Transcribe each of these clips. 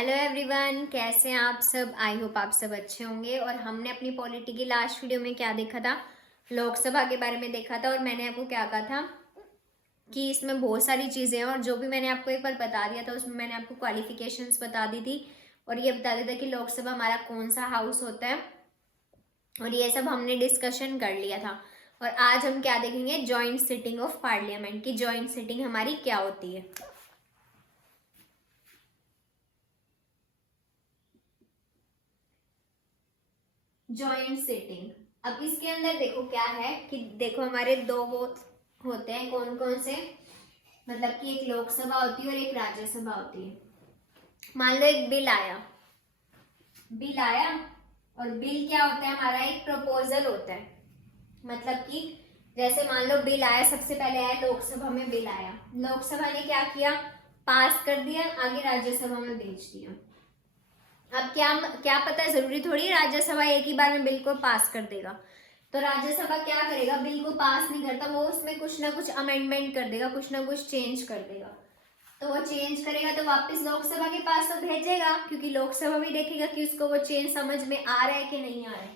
Hello everyone, कैसे हैं आप सब। आई होप आप सब अच्छे होंगे। और हमने अपनी पॉलिटी की लास्ट वीडियो में क्या देखा था, लोकसभा के बारे में देखा था। और मैंने आपको क्या कहा था कि इसमें बहुत सारी चीज़ें हैं, और जो भी मैंने आपको एक बार बता दिया था उसमें मैंने आपको क्वालिफिकेशंस बता दी थी और ये बता दिया था कि लोकसभा हमारा कौन सा हाउस होता है, और ये सब हमने डिस्कशन कर लिया था। और आज हम क्या देखेंगे, जॉइंट सिटिंग ऑफ पार्लियामेंट की जॉइंट सिटिंग हमारी क्या होती है। जॉइंट सिटिंग, अब इसके अंदर देखो क्या है कि देखो हमारे दो वो होते हैं, कौन कौन से, मतलब कि एक लोकसभा होती है और एक राज्यसभा होती है। मान लो एक बिल आया और बिल क्या होता है हमारा, एक प्रपोजल होता है। मतलब कि जैसे मान लो बिल आया, सबसे पहले आया लोकसभा में, बिल आया, लोकसभा ने क्या किया, पास कर दिया, आगे राज्यसभा में भेज दिया। अब क्या क्या पता है, जरूरी थोड़ी राज्यसभा एक ही बार में बिल को पास कर देगा। तो राज्यसभा क्या करेगा, बिल को पास नहीं करता, वो उसमें कुछ ना कुछ अमेंडमेंट कर देगा, कुछ ना कुछ चेंज कर देगा। तो वो चेंज करेगा तो वापस लोकसभा के पास तो भेजेगा, क्योंकि लोकसभा भी देखेगा कि उसको वो चेंज समझ में आ रहा है कि नहीं आ रहा है।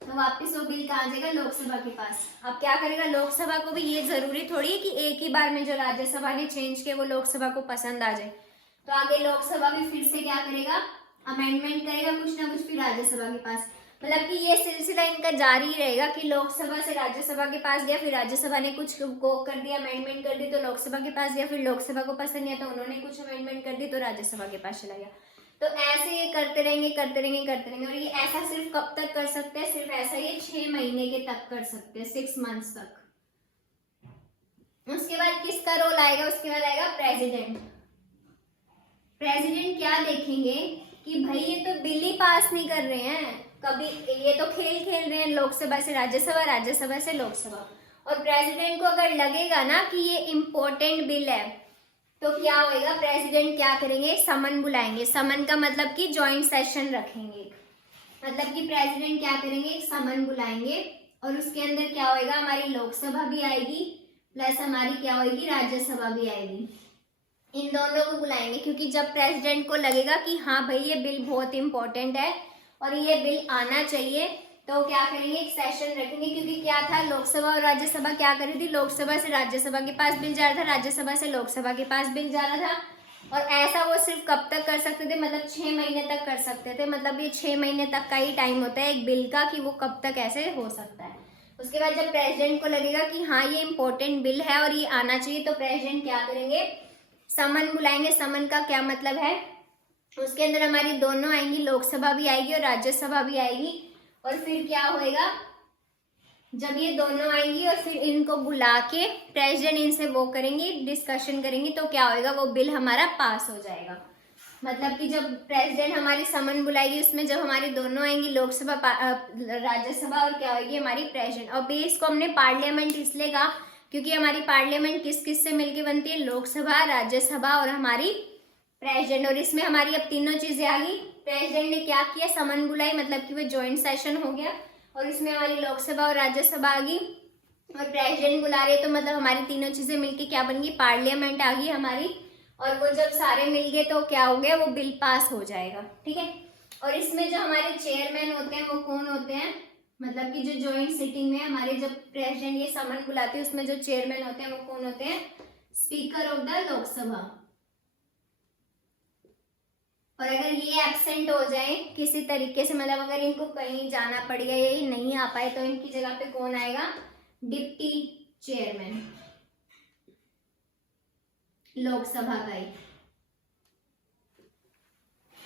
तो वापस वो बिल कहाँ जाएगा, लोकसभा के पास। अब क्या करेगा, लोकसभा को भी ये जरूरी थोड़ी है कि एक ही बार में जो राज्यसभा ने चेंज किया वो लोकसभा को पसंद आ जाए। तो आगे लोकसभा भी फिर से क्या करेगा, अमेंडमेंट करेगा कुछ ना कुछ, फिर राज्यसभा के पास। मतलब कि ये सिलसिला इनका जारी रहेगा कि लोकसभा से राज्यसभा के पास गया, फिर राज्यसभा ने कुछ को कर दिया, अमेंडमेंट कर दी तो लोकसभा के पास गया, फिर लोकसभा को पसंद नहीं, तो उन्होंने कुछ अमेंडमेंट कर दी तो राज्यसभा के पास चला गया। तो ऐसे ये करते रहेंगे करते रहेंगे करते रहेंगे। और ये ऐसा सिर्फ कब तक कर सकते हैं, सिर्फ ऐसा ये 6 महीने के तक कर सकते हैं, 6 मंथ्स तक। उसके बाद किसका रोल आएगा, उसके बाद आएगा प्रेसिडेंट। प्रेसिडेंट क्या देखेंगे कि भाई ये तो बिल ही पास नहीं कर रहे हैं, कभी ये तो खेल खेल रहे हैं, लोकसभा से राज्यसभा, राज्यसभा से लोकसभा। और प्रेसिडेंट को अगर लगेगा ना कि ये इम्पोर्टेंट बिल है, तो क्या होएगा, प्रेसिडेंट क्या करेंगे, समन बुलाएंगे। समन का मतलब कि जॉइंट सेशन रखेंगे। मतलब कि प्रेसिडेंट क्या करेंगे, एक समन बुलाएंगे, और उसके अंदर क्या होएगा, हमारी लोकसभा भी आएगी प्लस हमारी क्या होगी, राज्यसभा भी आएगी। इन दोनों को बुलाएंगे, क्योंकि जब प्रेसिडेंट को लगेगा कि हाँ भाई ये बिल बहुत इंपॉर्टेंट है और ये बिल आना चाहिए, तो क्या करेंगे, एक सेशन रखेंगे। क्योंकि क्या था, लोकसभा और राज्यसभा क्या कर रही थी, लोकसभा से राज्यसभा के पास बिल जा रहा था, राज्यसभा से लोकसभा के पास बिल जा रहा था। और ऐसा वो सिर्फ कब तक कर सकते थे, मतलब 6 महीने तक कर सकते थे। मतलब ये 6 महीने तक का ही टाइम होता है एक बिल का, कि वो कब तक ऐसे हो सकता है। उसके बाद जब प्रेसिडेंट को लगेगा कि हाँ ये इंपॉर्टेंट बिल है और ये आना चाहिए, तो प्रेसिडेंट क्या करेंगे, समन बुलाएंगे। समन का क्या मतलब है, उसके अंदर हमारी दोनों आएंगी, लोकसभा भी आएगी और राज्यसभा भी आएगी। और फिर क्या होएगा, जब ये दोनों आएंगी और फिर इनको बुला के प्रेसिडेंट इनसे वो करेंगी, डिस्कशन करेंगी, तो क्या होएगा, वो बिल हमारा पास हो जाएगा। मतलब कि जब प्रेसिडेंट हमारी समन बुलाएगी, उसमें जब हमारी दोनों आएंगी, लोकसभा राज्यसभा, और क्या होगी, हमारी प्रेसिडेंट। और बेस को हमने पार्लियामेंट इसलिए कहा क्योंकि हमारी पार्लियामेंट किस किस से मिलकर बनती है, लोकसभा, राज्यसभा और हमारी प्रेसिडेंट। और इसमें हमारी अब तीनों चीजें आ गई। प्रेसिडेंट ने क्या किया, समन बुलाई, मतलब कि वो ज्वाइंट सेशन हो गया, और इसमें हमारी लोकसभा और राज्यसभा आ गई। और प्रेसिडेंट बुला रहे तो मतलब हमारी तीनों चीजें मिलके क्या बन गई, पार्लियामेंट आ गई हमारी। और वो जब सारे मिल गए तो क्या हो गया, वो बिल पास हो जाएगा। ठीक है। और इसमें जो हमारे चेयरमैन होते हैं वो कौन होते हैं, मतलब कि जो ज्वाइंट सिटिंग में हमारे जब प्रेसिडेंट ये समन बुलाते हैं, उसमें जो चेयरमैन होते हैं वो कौन होते हैं, स्पीकर ऑफ द लोकसभा। और अगर ये एब्सेंट हो जाए किसी तरीके से, मतलब अगर इनको कहीं जाना पड़ गया या ये नहीं आ पाए, तो इनकी जगह पे कौन आएगा, डिप्टी चेयरमैन लोकसभा का ही।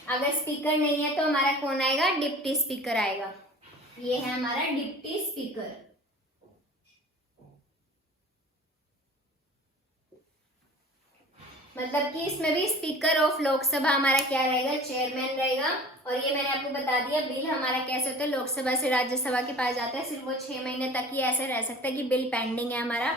अगर स्पीकर नहीं है तो हमारा कौन आएगा, डिप्टी स्पीकर आएगा। ये है हमारा डिप्टी स्पीकर। मतलब कि इसमें भी स्पीकर ऑफ लोकसभा हमारा क्या रहेगा, चेयरमैन रहेगा। और ये मैंने आपको बता दिया, बिल हमारा कैसे होता है, लोकसभा से राज्यसभा के पास जाता है, सिर्फ वो 6 महीने तक ही ऐसे रह सकता है कि बिल पेंडिंग है हमारा।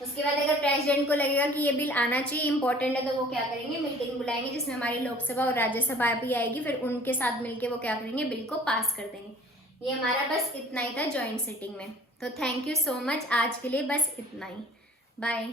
उसके बाद अगर प्रेसिडेंट को लगेगा कि ये बिल आना चाहिए, इंपॉर्टेंट है, तो वो क्या करेंगे, मीटिंग बुलाएंगे जिसमें हमारी लोकसभा और राज्यसभा भी आएगी। फिर उनके साथ मिलकर वो क्या करेंगे, बिल को पास कर देंगे। ये हमारा बस इतना ही था ज्वाइंट सिटिंग में। तो थैंक यू सो मच, आज के लिए बस इतना ही, बाय।